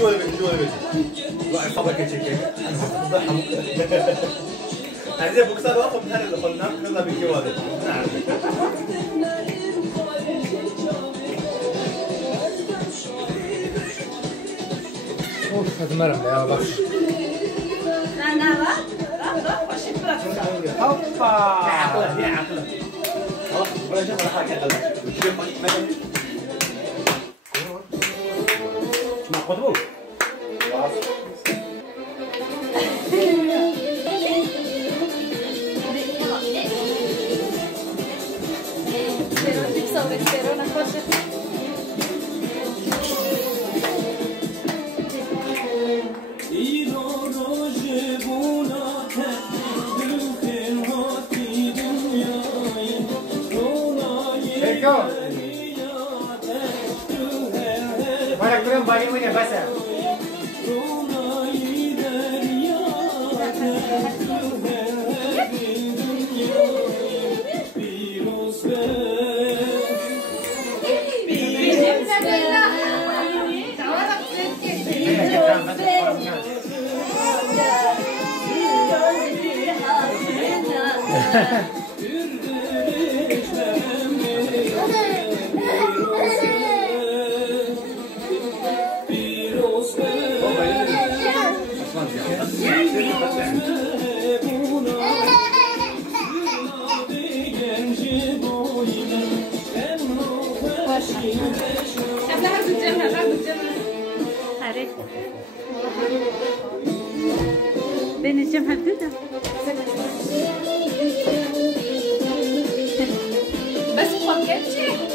جوا لا عصابة كتشكي عايزين بوكسات واقف من هذا اللي قلنا كذا بالجواد نعم اوف هذا مرم يا بس لا واشي برك هوبا يا عقله يا عقله خلاص ولا شيء ولا حاجه ما قدوه Spero una cosa. Bana kurang bagi punya bahasa. deneyeceğim hadi de. Bas paket çek.